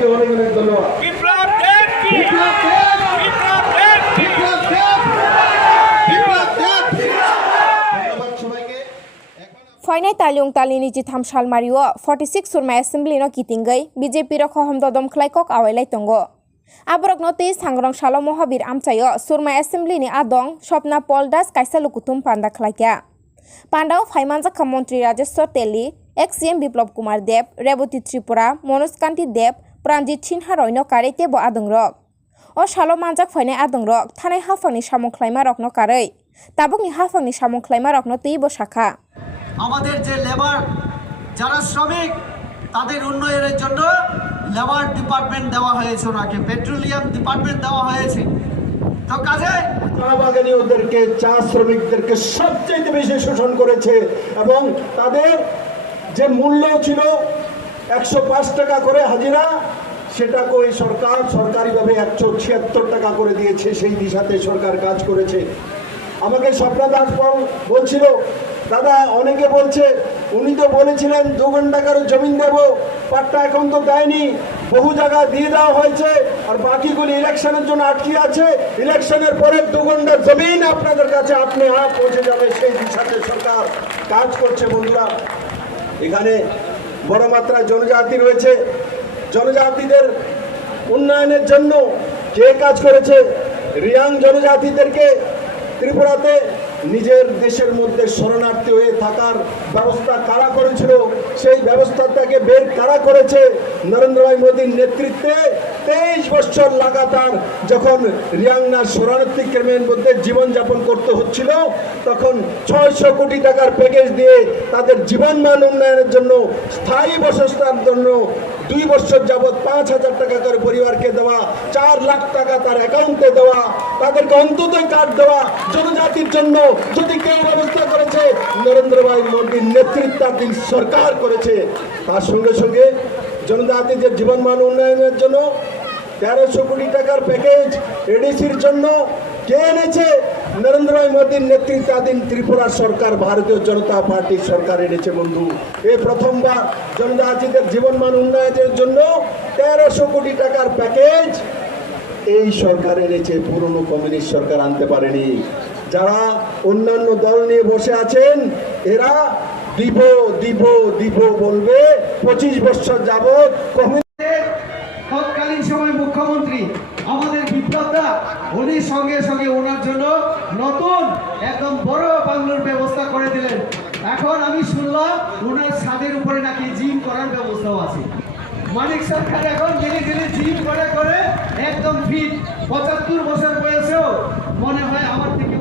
সবাইকে অনেক অনেক ধন্যবাদ। Final taliung talini jitham salmario 46 surma assembly no kitingai BJP ro khohom dodom khlaikok awailai tongo. Abrok notis sangrong salo mohabir amchayo surma assembly ni adong Swapna Poldas kaisa lukutum panda khlaikya. Pandao Phaimanjak Mantri Rajeshwar Teli, ex-CM Biplab Kumar Deb, Reboti Tripura, Manoj Kanti Deb, Pranjit Sinha roino kare tebo adongrok. O salo manjak phainai adongrok thanai hafangni samung khlaima rok no karei. Tabukni hafangni samung khlaima rok no tuibo shakha. আমাদের যে labour যারা শ্রমিক তাদের উন্নয়নের জন্য labour department দেওয়া হয়েছে, ওনাকে পেট্রোলিয়াম ডিপার্টমেন্ট দেওয়া হয়েছে। তো কাজে চা বাগানীদেরকে, চা শ্রমিকদেরকে সবচেয়ে বেশি শোষণ করেছে এবং তাদের যে মূল্য ছিল 105 টাকা করে হাজিরা, সেটাকে ওই সরকার সরকারিভাবে 176 টাকা করে দিয়েছে। সেই দিশাতে সরকার কাজ করেছে। আমাকে স্বপ্না দাস বলছিল, দাদা অনেকে বলছে উনি তো বলেছিলেন 2 ঘন্টা করে জমিন দেব, পাট্টা এখন তো দেয়নি, বহু জায়গা দিয়ে দেওয়া হয়েছে আর বাকিগুলি ইলেকশনের জন্য আটকে আছে। ইলেকশনের পরে 2 ঘন্টা জমিন আপনাদের কাছে আপনি পৌঁছে যাবে, সেই দিশাতে সরকার কাজ করছে। বন্ধুরা, এখানে বড় মাত্রায় জনজাতি রয়েছে। জনজাতিদের উন্নয়নের জন্য কে কাজ করেছে? রিয়াং জনজাতিদেরকে ত্রিপুরাতে নিজের দেশের মধ্যে শরণার্থী হয়ে থাকার ব্যবস্থা কারা করেছিল? সেই ব্যবস্থাটাকে বের কারা করেছে? নরেন্দ্র ভাই মোদীর নেতৃত্বে 23 বছর লাগাতার যখন রিয়াংনা শরণার্থী ক্যাম্পের মধ্যে জীবনযাপন করতে হচ্ছিল, তখন 600 কোটি টাকার প্যাকেজ দিয়ে তাদের জীবনমান উন্নয়নের জন্য, স্থায়ী বসস্থার জন্য 2 বছর যাবৎ 5,000 টাকা করে পরিবারকে দেওয়া, 4 লাখ টাকা তার অ্যাকাউন্টে দেওয়া, তাদেরকে অন্ততই কার্ড দেওয়া জনজাতির জন্য যদি কেউ ব্যবস্থা করেছে, নরেন্দ্র ভাই মোদীর নেতৃত্বাধীন সরকার করেছে। তার সঙ্গে সঙ্গে জনজাতিদের জীবনমান উন্নয়নের জন্য 1300 কোটি টাকার প্যাকেজ এডিসির জন্য কে এনেছে? নরেন্দ্র ভাই মোদীর নেতৃত্বাধীন ত্রিপুরা সরকার, ভারতীয় জনতা পার্টির সরকার এনেছে। বন্ধু, এই প্রথমবার জনজাতিদের জীবনমান উন্নয়নের জন্য 1300 কোটি টাকার প্যাকেজ এই সরকার এনেছে, পুরনো কমিউনিস্ট সরকার আনতে পারেনি। যারা অন্যান্য দল নিয়ে বসে আছেন, এরা দিব দিব দিব বলবে। 25 বছর যাবৎ তৎকালীন সময় মুখ্যমন্ত্রী আমাদের বিপ্লবদা, উনি সঙ্গে সঙ্গে ওনার জন্য নতুন একদম বড় বাংলোর ব্যবস্থা করে দিলেন। এখন আমি শুনলাম ওনার ছাদের উপরে নাকি জিম করার ব্যবস্থাও আছে। মানিক সরকার এখন ধীরে ধীরে জিম করে করে একদম ফিট, 75 বছর বয়সেও মনে হয় আমার থেকে